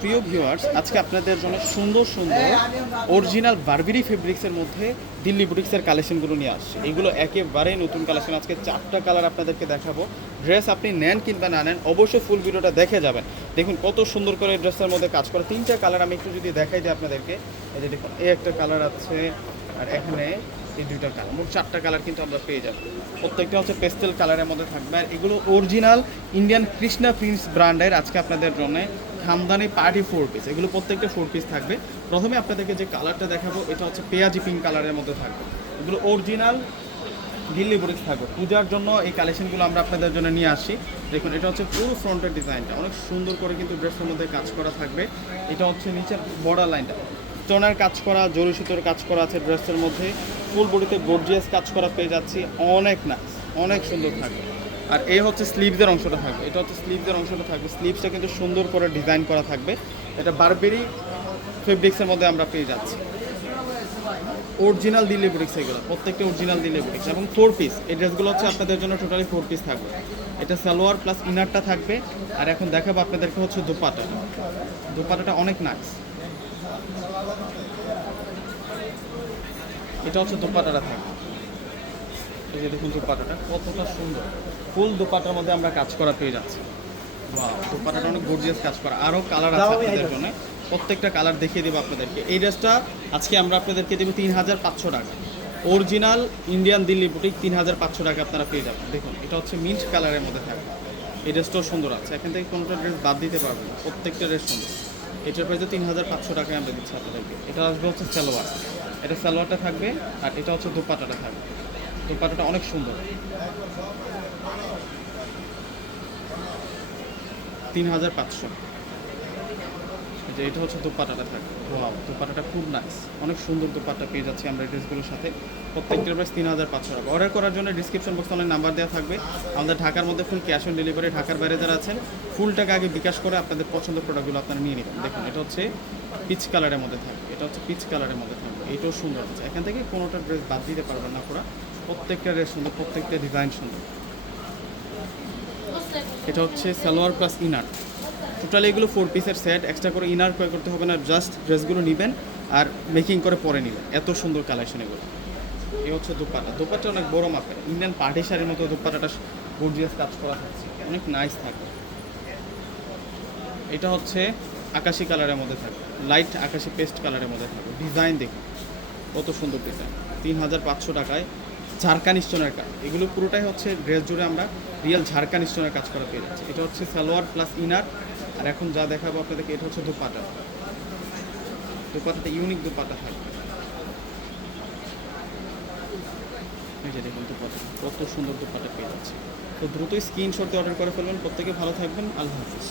প্রিয় ভিউয়ার্স আজকে আপনাদের জন্য সুন্দর সুন্দর অরিজিনাল বারবেরি ফেব্রিক্সের মধ্যে দিল্লি বুটিক্সের কালেকশনগুলো নিয়ে আসছে। এগুলো একেবারেই নতুন কালেকশন আজকে চারটা কালার আপনাদেরকে দেখাবো। ড্রেস আপনি নেন কিংবা না নেন, অবশ্যই ফুল ভিডিওটা দেখে যাবেন। দেখুন কত সুন্দর করে ড্রেসের মধ্যে কাজ করে। তিনটা কালার আমি একটু যদি দেখাই দিই আপনাদেরকে। এই যে দেখুন, এই একটা কালার আছে, আর এখানে এই দুইটা কালার মোট চারটা কালার কিন্তু আমরা পেয়ে যাব। প্রত্যেকটা হচ্ছে পেস্টেল কালারের মধ্যে থাকবে। আর এগুলো অরিজিনাল ইন্ডিয়ান কৃষ্ণা প্রিন্স ব্র্যান্ডের আজকে আপনাদের জন্য খামদানি পার্টি ফোর পিস এগুলো প্রত্যেকটা ফোর পিস থাকবে। প্রথমে আপনাদেরকে যে কালারটা দেখাবো, এটা হচ্ছে পেঁয়াজি পিঙ্ক কালারের মধ্যে থাকবে। এগুলো অরিজিনাল দিল্লি বুটিক্স থাকবে। পূজার জন্য এই কালেকশনগুলো আমরা আপনাদের জন্য নিয়ে আসি দেখুন, এটা হচ্ছে পুরো ফ্রন্টের ডিজাইনটা অনেক সুন্দর করে কিন্তু ড্রেসের মধ্যে কাজ করা থাকবে। এটা হচ্ছে নিচের বর্ডার লাইনটা স্টোনের কাজ করা, জরি সুতোর কাজ করা আছে ড্রেসের মধ্যে। ফুল বডিতে গর্জিয়াস কাজ করা পেয়ে যাচ্ছি। অনেক না অনেক সুন্দর থাকবে। আর এই হচ্ছে স্লিভসের অংশটা থাকবে। এটা হচ্ছে স্লিভসের অংশটা থাকবে। স্লিভসটা কিন্তু সুন্দর করে ডিজাইন করা থাকবে। এটা বারবেরি ফেব্রিক্সের মধ্যে আমরা পেয়ে যাচ্ছি। অরিজিনাল দিল্লি বুটিক্স এগুলো, প্রত্যেকটা অরিজিনাল দিল্লি বুটিক্স এবং ফোর পিস এই ড্রেসগুলো হচ্ছে আপনাদের জন্য টোটালি ফোর পিস থাকবে। এটা সালোয়ার প্লাস ইনারটা থাকবে। আর এখন দেখাবো আপনাদেরকে হচ্ছে দোপাটা। দোপাটাটা অনেক নাইস এটা হচ্ছে দোপাটাটা থাকবে। এই যে দেখুন দোপাটাটা কতটা সুন্দর। ফুল দোপাটার মধ্যে আমরা কাজ করা পেয়ে যাচ্ছি। দোপাটাটা অনেক গর্জিয়াস কাজ করা। আরও কালার আছে আপনাদের জন্য। প্রত্যেকটা কালার দেখিয়ে দেবো আপনাদেরকে। এই ড্রেসটা আজকে আমরা আপনাদেরকে দেবো তিন হাজার পাঁচশো টাকা। অরিজিনাল ইন্ডিয়ান দিল্লি বুটিক তিন হাজার পাঁচশো টাকা আপনারা পেয়ে যাবেন। দেখুন এটা হচ্ছে মিন্ট কালারের মধ্যে থাকবে। এই ড্রেসটাও সুন্দর আছে। এখান থেকে কোনোটা ড্রেস বাদ দিতে পারব না। প্রত্যেকটা ড্রেস সুন্দর। এটার প্রাইসে তিন হাজার পাঁচশো টাকায় আমরা দিচ্ছি আপনাদেরকে। এটা আসবে হচ্ছে সালোয়ার। এটা সালোয়ারটা থাকবে আর এটা হচ্ছে দোপাটাটা থাকবে। দোপাটাটা অনেক সুন্দর। তিন হাজার পাঁচশো যে এটা হচ্ছে দোপাটাটা থাকবে ওয়াও দোপাটাটা খুব নাইস অনেক সুন্দর দোপাট্টা পেয়ে যাচ্ছি আমরা ড্রেসগুলোর সাথে। প্রত্যেকটার প্রাইস তিন হাজার পাঁচশো টাকা। অর্ডার করার জন্য ডিসক্রিপশন বক্সে অনেক নাম্বার দেওয়া থাকবে। আমাদের ঢাকার মধ্যে ফুল ক্যাশ অন ডেলিভারি ঢাকার বাইরে যারা আছেন ফুল টাকা আগে বিকাশ করে আপনাদের পছন্দের প্রোডাক্টগুলো আপনারা নিয়ে নেবেন। দেখুন, এটা হচ্ছে পিচ কালারের মধ্যে থাকবে। এটা হচ্ছে পিচ কালারের মধ্যে থাকবে। এটাও সুন্দর আছে এখান থেকে কোনোটা ড্রেস বাদ দিতে পারবেন না পুরা। প্রত্যেকটা ড্রেস সুন্দর, প্রত্যেকটা ডিজাইন সুন্দর। এটা হচ্ছে সালোয়ার প্লাস ইনার টোটালি এগুলো ফোর পিসের সেট এক্সট্রা করে ইনার ক্রয় করতে হবে না জাস্ট ড্রেসগুলো নেবেন আর মেকিং করে পরে নেবেন। এত সুন্দর কালেকশন এগুলো। এ হচ্ছে দোপাটা দোপাটা অনেক বড় মাপের। ইন্ডিয়ান পার্টি শাড়ির মতো দোপাটাটা গর্জিয়াস কাজ করা থাকছে অনেক নাইস থাকে। এটা হচ্ছে আকাশি কালারের মধ্যে থাকবে লাইট আকাশি পেস্ট কালারের মধ্যে থাকবে ডিজাইন দেখুন। কত সুন্দর ডিজাইন তিন হাজার পাঁচশো টাকায় ঝাড়খান স্টোনের কাজ। এগুলো পুরোটাই হচ্ছে ড্রেস জুড়ে আমরা রিয়েল ঝাড়খান স্টোনের কাজ করা পেয়ে যাচ্ছি। এটা হচ্ছে সালোয়ার প্লাস ইনার আর এখন যা দেখাবো আপনাদেরকে, এটা হচ্ছে দুপাটা দুপাটাটা ইউনিক দুপাটা থাকবে এই যে দেখুন দুপাটা কত সুন্দর দুপাটা পেয়ে যাচ্ছে। তো দ্রুতই স্ক্রিনশট দিয়ে অর্ডার করে ফেলবেন। প্রত্যেকে ভালো থাকবেন। আল্লাহ হাফিজ।